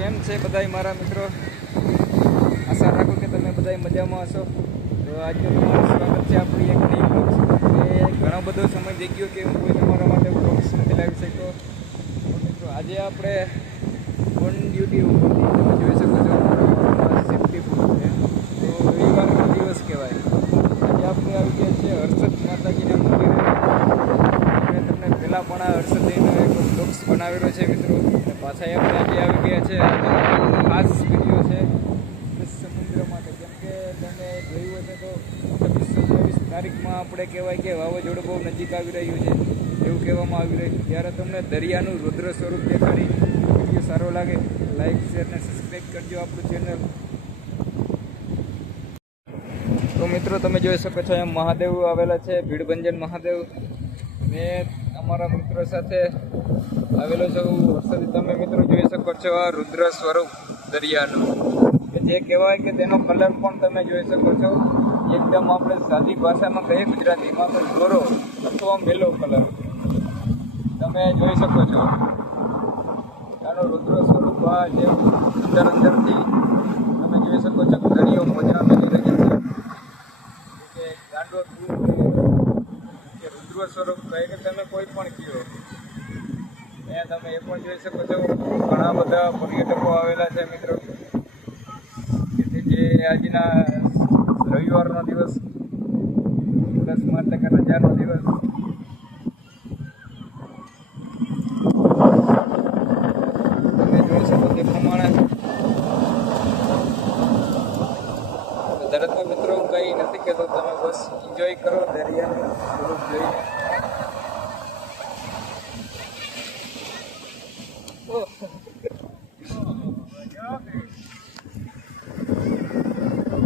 કેમ છે બધાય મારા મિત્રો? આશા રાખું કે તમે બધાય મજામાં હશો. તો આજે તમારું સ્વાગત છે આપણી એક નવી બ્લોગ્સ ઘણો બધો સમય થઈ ગયો કે હું કોઈ તમારા માટે બ્લોગ્સ નથી લાવી શક્યો. મિત્રો, આજે આપણે ઓન ડ્યુટી જોઈ શકો છો સેફ્ટી ફૂડ છે. તો રવિવારનો દિવસ કહેવાય. આજે આપણે આવી ગયા છીએ હર્ષદ માતાજીના મંદિરે. તમને પહેલાં પણ આ હર્ષદીનો એક બ્લોગ્સ બનાવેલો છે મિત્રો. પાછા આપણે આજે આવી ગયા છે. ખાસ વીડિયો છે. સમુદ્ર માટે. કેમ કે તમે જોયું હશે તો છવ્વીસ સત્યાવીસ તારીખમાં આપણે કહેવાય કે વાવાઝોડું બહુ નજીક આવી રહ્યું છે. એવું કહેવામાં આવી રહ્યું ત્યારે તમને દરિયાનું રુદ્ર સ્વરૂપ દેખાડી વીડિયો સારો લાગે. લાઈક શેર અને સબસ્ક્રાઈબ કરજો આપણું ચેનલ તો મિત્રો, તમે જોઈ શકો છો એમ મહાદેવ આવેલા છે. ભીડભંજન મહાદેવ. મેં અમારા મિત્રો સાથે આવેલો છું. વરસાદી તમે મિત્રો જોઈ શકો છો આ રુદ્ર સ્વરૂપ દરિયાનું. કે જે કહેવાય કે તેનો કલર પણ તમે જોઈ શકો છો. એકદમ આપણે સાદી ભાષામાં કહીએ, ગુજરાતીમાં તો ગોરો અથવા મેલો કલર. તમે જોઈ શકો છો. આનો રુદ્ર સ્વરૂપ આ જે અંદર અંદરથી તમે જોઈ શકો છો દરિયો મોજા મેલી રહી છે કે ગાંડો ધૂળ સ્વરૂપ કહે કે તમે કોઈ પણ કહો ત્યાં તમે એ પણ જોઈ શકો છો, ઘણા બધા પર્યટકો આવેલા છે મિત્રો. કે જે આજના રવિવારનો દિવસ, દસ માર્ચ કે રજાનો દિવસ. તમે જોઈ શકો તે પ્રમાણે તરત મિત્રો હું કંઈ નથી કહેતો તમે બસ એન્જોય કરો દરિયા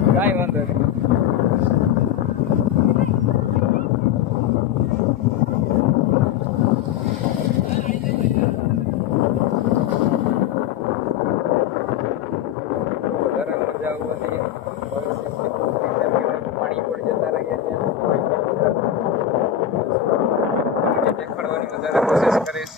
કાંઈ વાંધો નહીં. વધારે મજા આવવાથી પાણી પણ જતા રહ્યા છે દેખાડવાની વધારે કોશિશ કરીશ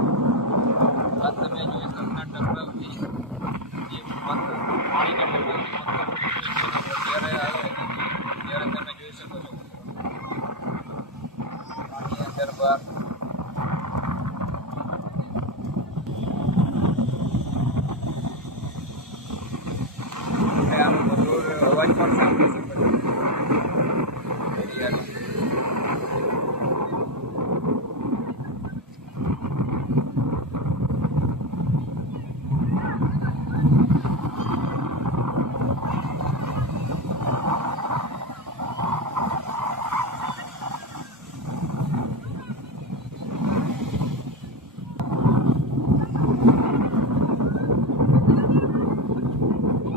આ તમે જોઈ શકના ટકરાવથી જે પથ્થર પાણીના ટકરાવથી પથ્થર જ્યારે આવે ત્યારે તમે જોઈ શકો છો પાણી અંદર બહાર તમે આનો મધુર અવાજ પણ સાંભળી શકો છો દરિયાનો. આ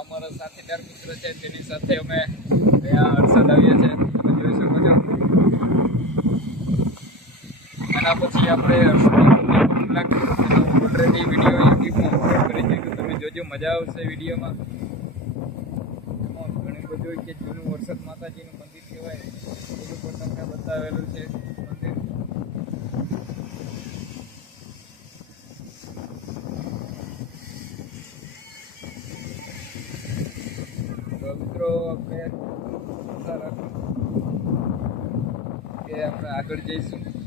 અમારા સાથીદાર મિત્ર છે, તેની સાથે અમે અહીંયા હર્ષદ આવીએ છીએ. જોઈ શકો છો. એના પછી આપણે ઓલરેડી વીડિયો તમે જોજો, મજા આવશે વિડીયોમાં. બધું કે જૂનું વરસાદ માતાજીનું મંદિર કહેવાય, એનું પણ તમને બતાવેલું છે મંદિર. મિત્રો, આપણે કે આપણે આગળ જઈશું.